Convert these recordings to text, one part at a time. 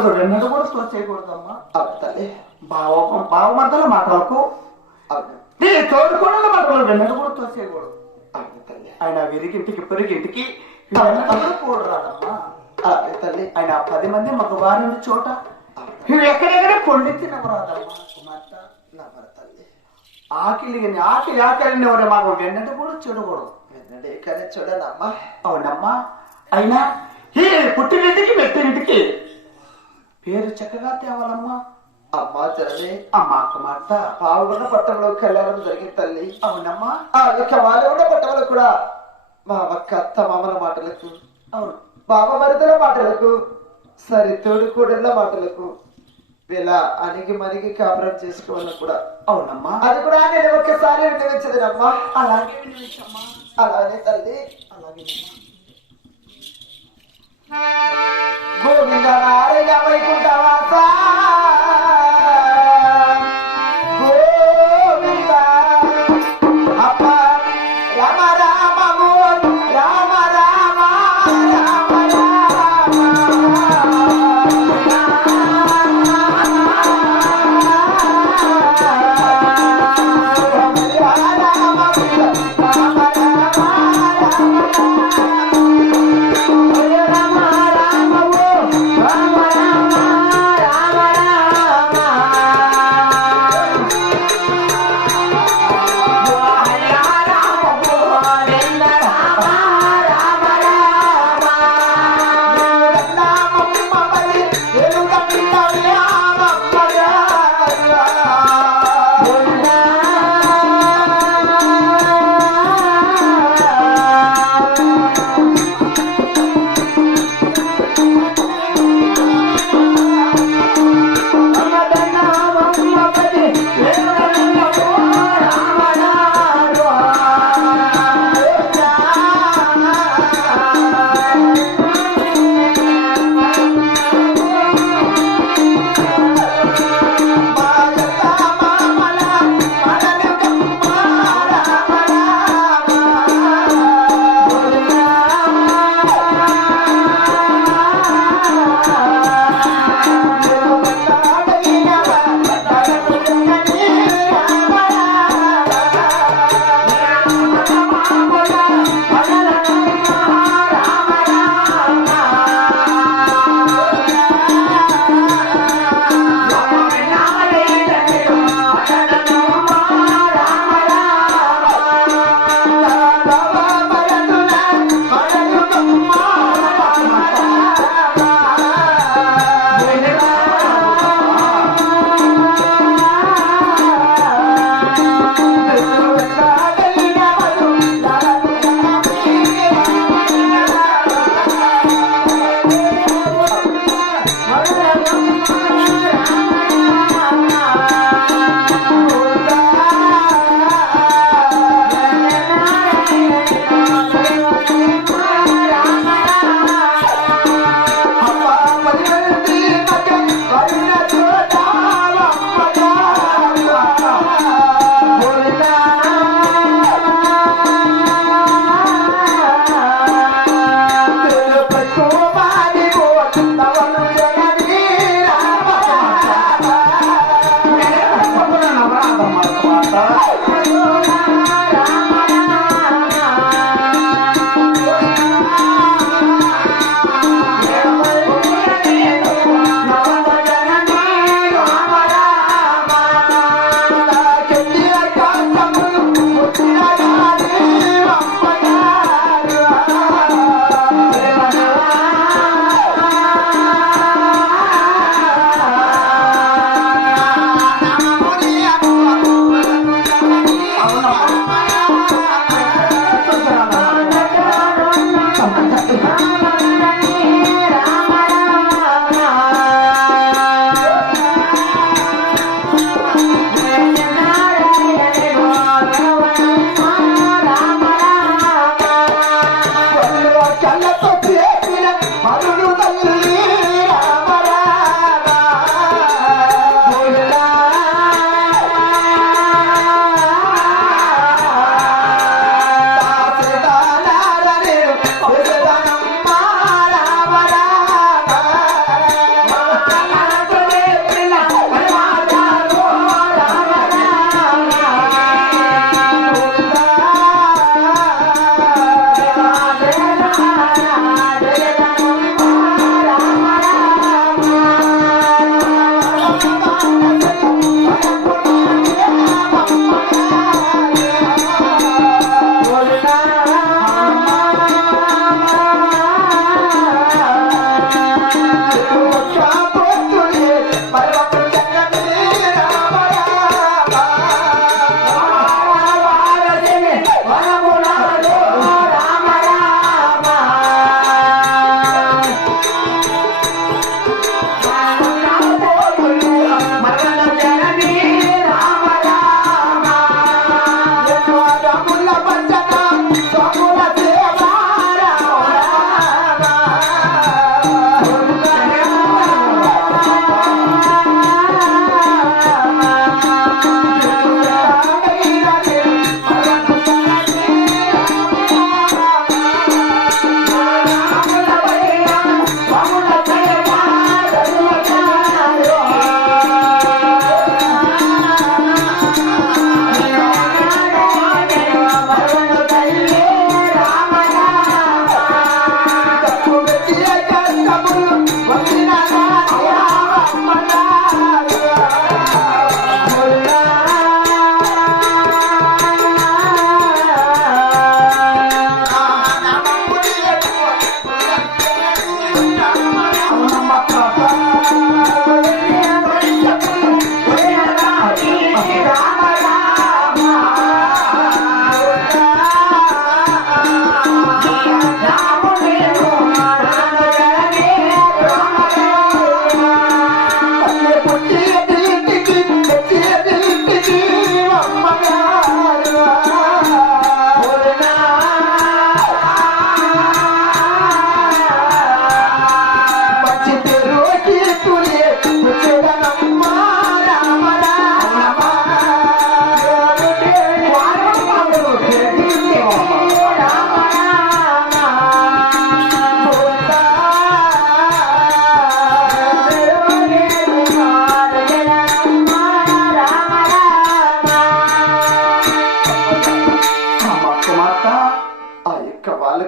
చేయకూడదు, రెండూ కూడా తోచేయకూడదమ్మా. తల్లి బావమర్దల మాటలకు నీ తోడుకోడల మాటలు రెండూ కూడా తోచేయకూడదు. ఆయన విరిగింటికి పొరిగింటికి కూడరాదమ్మా. తల్లి ఆయన 10 మంది మగవారిని చోట ఇవి ఎక్కడెక్కడ పొండి తినవరాదమ్మా. తల్లి ఆకలిని ఎవరే మాకు వెన్నట్టు కూడా చూడకూడదు. వెన్నడే కానీ చూడనమ్మా. అవునమ్మా. అయినా ఈ పుట్టినింటికి మెట్టినింటికి పేరు చక్కగా తేవాలమ్మా. అమ్మా తల్లి అమ్మా కుమార్తె పాల్గొన్న పట్టణంలోకి వెళ్ళడం జరిగింది తల్లి. అవునమ్మా. ఆ యొక్క వాళ్ళు ఉన్న పట్టణంలో కూడా మా అక్క అత్త మామల మాటలకు, అవును బావ మరుదల మాటలకు, సరి తోడు కూడళ్ళ మాటలకు ఇలా అణిగి మణిగి కాపురం చేసుకోవాలని కూడా. అవునమ్మా. అది కూడా నేను ఒక్కసారి వినిపించదునమ్మా. అలాగే వినిపించమ్మా. అలాగే తల్లి. అలాగే గోవింద నారయ్య వైకుంఠవాస గోవింద అప్ప రామ రామము రామ రామ రామ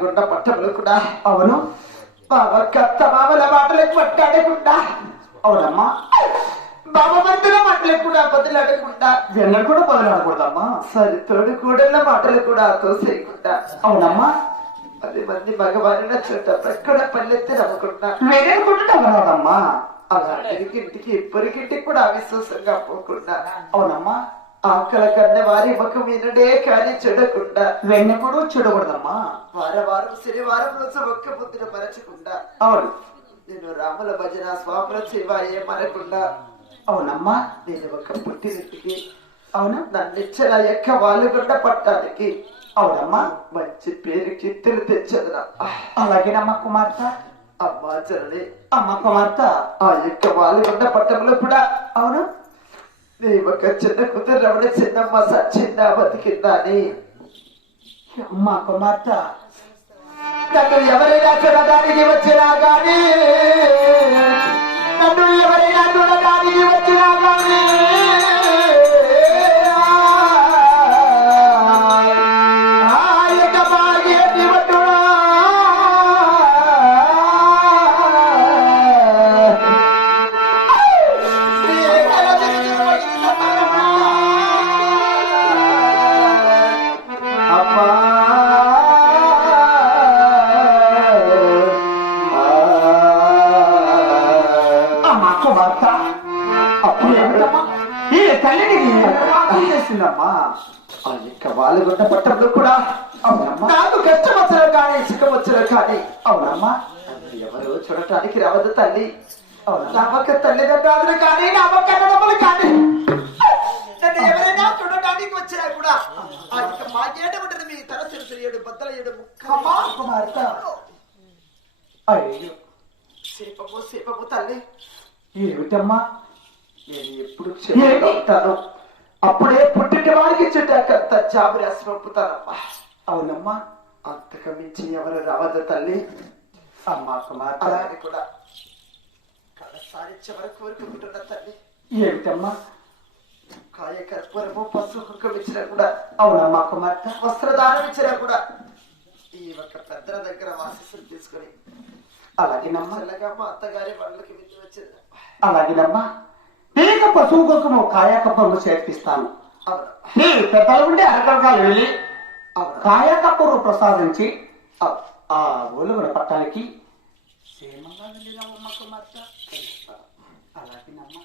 పాల్గొన్న పట్టములు కూడా అవును బావ కత్త మామల మాటలకు పట్టాడకుండా అవునమ్మా బావ మందుల మాటలకు కూడా బదులాడకుండా ఎన్నడూ కూడా బదులాడకూడదమ్మా సరితోడు కూడళ్ళ మాటలు కూడా తోసేయకుండా అవునమ్మా 10 మంది మగవారిన చోట ఎక్కడ పల్లెత్తి నమ్ముకున్నా వేరేనుకుంటుంటావు కదమ్మా అలా ఇంటికి ఇప్పటికింటికి కూడా అవిశ్వాసంగా పోకుండా అవునమ్మా ఆకల కన్న వారి ముఖం వినడే కానీ చెడకుండా వెన్నెప్పుడు చెడకూడదమ్మా వారం శనివారం రోజు ఒక్క పొద్దున మరచకుండా అవును నేను రాముల భజన స్వాముల సేవ ఏమనకుండా అవునమ్మా నేను ఒక పుట్టినట్టుకి అవును నన్నిచ్చిన ఎక్క వాళ్ళుగుండ పట్టానికి అవునమ్మా మంచి పేరు కీర్తులు తెచ్చదన అలాగేనమ్మా కుమార్తె అమ్మా చరణి అమ్మ కుమార్తె ఆ యొక్క వాళ్ళుగుండ పట్టంలో కూడా అవును నీ ఒక చిన్న కూతురు రమణ చిన్నమ్మ సచ్చిందా బతికిందా అని అమ్మ కుమార్తె నన్ను ఎవరైనా చూడడానికి వచ్చినా గానీ నన్ను ఎవరైనా చూడడానికి వచ్చినా గానీ చేసిందమ్మా ఆ యొక్క వాళ్ళుగుంట పట్టంలో కూడా అవునమ్మా నాకు కష్టం వచ్చిన కానీ సుఖం వచ్చిన కానీ అవునమ్మా నన్ను ఎవరు చూడటానికి రావద్దు తల్లి అవునా నా ఒక్క తల్లిదండ్రులు కానీ నా ఒక్క అన్నదమ్ములు కానీ నన్ను ఎవరైనా చూడటానికి వచ్చినా కూడా ఆ యొక్క మా ఏడ ఉంటుంది మీ తల తెలుసు 7 బద్దల 7 అమ్మా కుమార్తె అయ్యో సేపము తల్లి ఏమిటమ్మా నేను ఎప్పుడు క్షేమంగా ఉంటాను అప్పుడే పుట్టిన వారికి చుట్టాకంత జాబురి పంపుతానమ్మా అవునమ్మా అంతకు మించి ఎవరు రావద్దు తల్లి అమ్మా కుమార్తె అలాగే కూడా కడసారి చివరకు కోరుకుంటున్న తల్లి ఏమిటమ్మా కాయ కర్పూరము పసుపు కుంకుమ ఇచ్చినా కూడా అవునమ్మా కుమార్తె వస్త్రదానం ఇచ్చినా కూడా ఈ ఒక పెద్దల దగ్గర ఆశీస్సులు తీసుకుని అలాగేనమ్మా చల్లగా మా అత్తగారి వాళ్ళకి విద్య వచ్చింది అలాగేనమ్మా నేను పశువు కుంకుమ కాయాకప్పము చేర్పిస్తాను అవును మీరు పెద్దలు ఉండే అరకరకాలు వెళ్ళి అవును కాయాకప్పరు ప్రసాదించి ఆ ఓలుగుల పట్టానికి క్షేమంగా వెళ్ళినామమ్మ కుమార్తె అలాగేనమ్మా